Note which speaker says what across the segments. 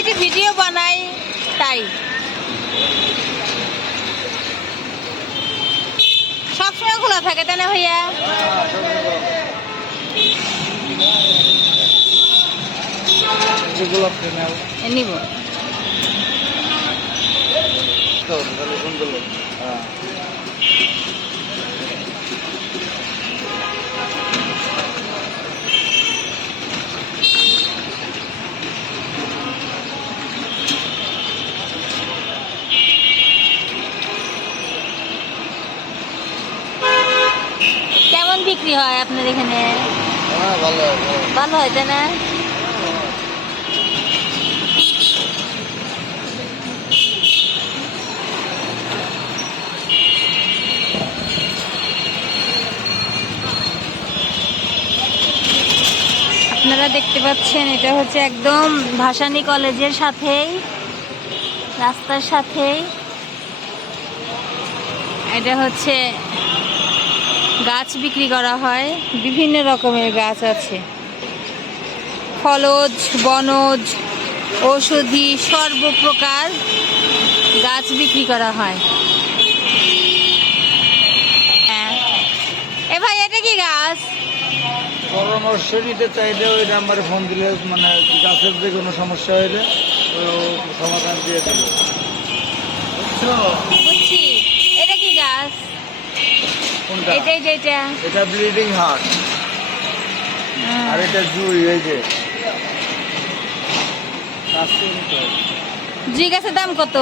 Speaker 1: যদি ভিডিও বানাই তাই। সবসময় খোলা
Speaker 2: থাকে তাই না
Speaker 1: ভাইয়া? নিব। কেমন বিক্রি হয় আপনার এখানে?
Speaker 2: হ্যাঁ ভালো হয়, ভালো হয়।
Speaker 1: তাই না? আপনারা দেখতে পাচ্ছেন এটা হচ্ছে একদম ভাসানী কলেজের সাথেই রাস্তার সাথেই। এটা হচ্ছে গাছ বিক্রি করা হয়, বিভিন্ন রকমের গাছ আছে। ফলজ, বনজ, ঔষধি সর্বপ্রকার গাছ বিক্রি করা হয়। হ্যাঁ। এ ভাই, এটা কি গাছ?
Speaker 2: ওই মানে কোনো সমস্যা হইলে সমাধান দিয়ে দেবে বুঝছ?
Speaker 1: বুঝছি এটা কি গাছ
Speaker 2: কোনটা?
Speaker 1: এটা এটা এটা
Speaker 2: এটা ব্লিডিং হার্ট আর এটা জুই এই যে।
Speaker 1: জি গাছের দাম কত?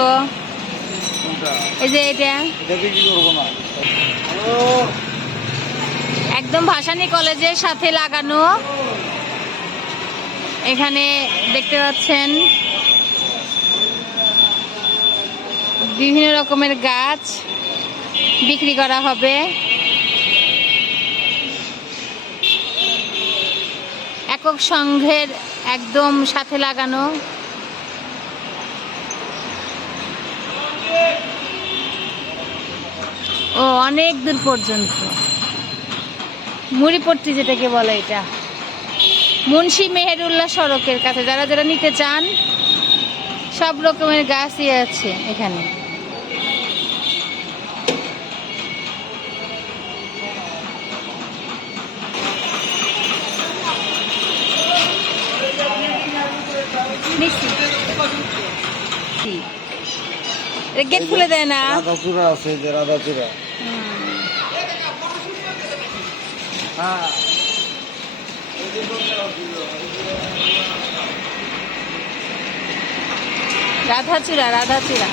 Speaker 1: এই যে এটা একদম ভাসানী কলেজের সাথে লাগানো। এখানে দেখতে পাচ্ছেন। বিভিন্ন রকমের গাছ বিক্রি করা হবে। একক সংঘের একদম সাথে লাগানো। ও, অনেক দূর পর্যন্ত। মুড়িপট্টি যেটাকে বলে এটা। মুন্সি মেহেরুল্লাহ সড়কের কাছে, যারা যারা নিতে চান, সব রকমের গাছই আছে এখানে। এটা গেট খুলে দেয় না?
Speaker 2: রাধা চূড়া আছে যে রাধা চূড়া
Speaker 1: হুম।
Speaker 2: হ্যাঁ
Speaker 1: রাধাচূড়া রাধাচূড়া।